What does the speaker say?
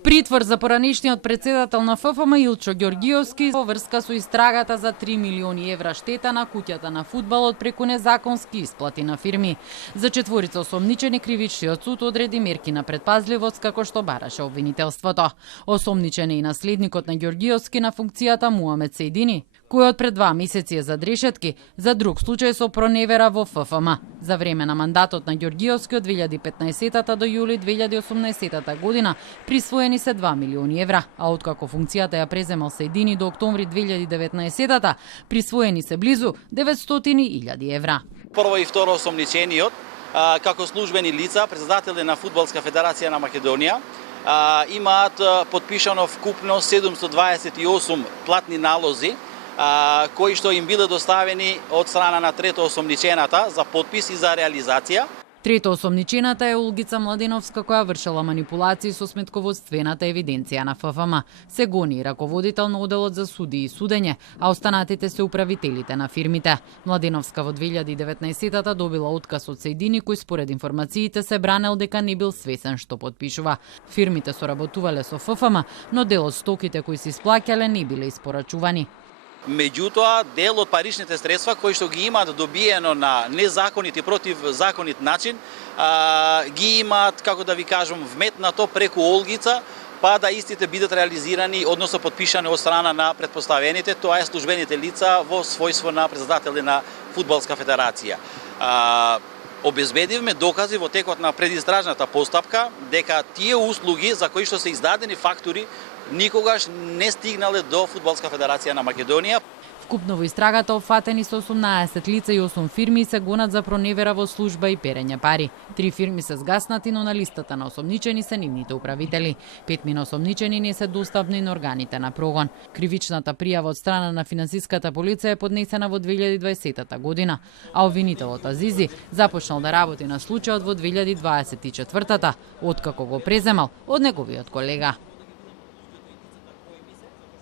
Притвор за поранешниот председател на ФФМ Илчо Ѓорѓиовски во врска со истрагата за 3 милиони евра штета на куќата на фудбалот преку незаконски исплати на фирми. За четворица осомничени кривичниот суд одреди мерки на предпазливост како што бараше обвинителството. Осомничен е и наследникот на Ѓорѓиовски на функцијата Муамет Сејдини, кој од пред 2 месеци е за дрешетки за друг случај со проневера во ФФМ. За време на мандатот на Ѓорѓиовски од 2015 до јули 2018 година присвоени се 2 милиони евра, а откако функцијата ја преземал Сејдини до октомври 2019 присвоени се близу 900.000 евра. Прво и второ осомничениот како службени лица, председатели на Фудбалска федерација на Македонија, имаат подпишано вкупно 728 платни налози, кои што им биле доставени од страна на трето осомничената за подпис и за реализација. Трето осомничената е Олгица Младеновска, која вршела манипулации со сметководствената евиденција на ФФМ. Се гони и раководител на оделот за суди и судење, а останатите се управителите на фирмите. Младеновска во 2019 добила отказ од Сејдини, кој според информациите се бранел дека не бил свесен што подпишува. Фирмите соработувале со ФФМ, но дел од стоките кои се исплаќале не биле испорачувани. Меѓутоа, дел од паричните средства кои што ги имаат добиено на незаконит и противзаконит начин, ги имаат, како да ви кажам, вметнато преку Олгица, па да истите бидат реализирани, односно подпишани од страна на претпоставените, тоа е службените лица во својство на председатели на Фудбалска федерација. Обезбедивме докази во текот на предистражната постапка дека тие услуги за кои што се издадени фактури никогаш не стигнале до Фудбалска федерација на Македонија. Вкупно во истрагата опфатени се 18 лица и 8 фирми се гонат за проневера во служба и перење пари. 3 фирми се згаснати, но на листата на осомничени се нивните управители. 5 мина осомничени не се достапни на органите на прогон. Кривичната пријава од страна на финансиската полиција е поднесена во 2020 година, а обвинителот Азизи започнал да работи на случајот во 2024, откако го преземал од неговиот колега.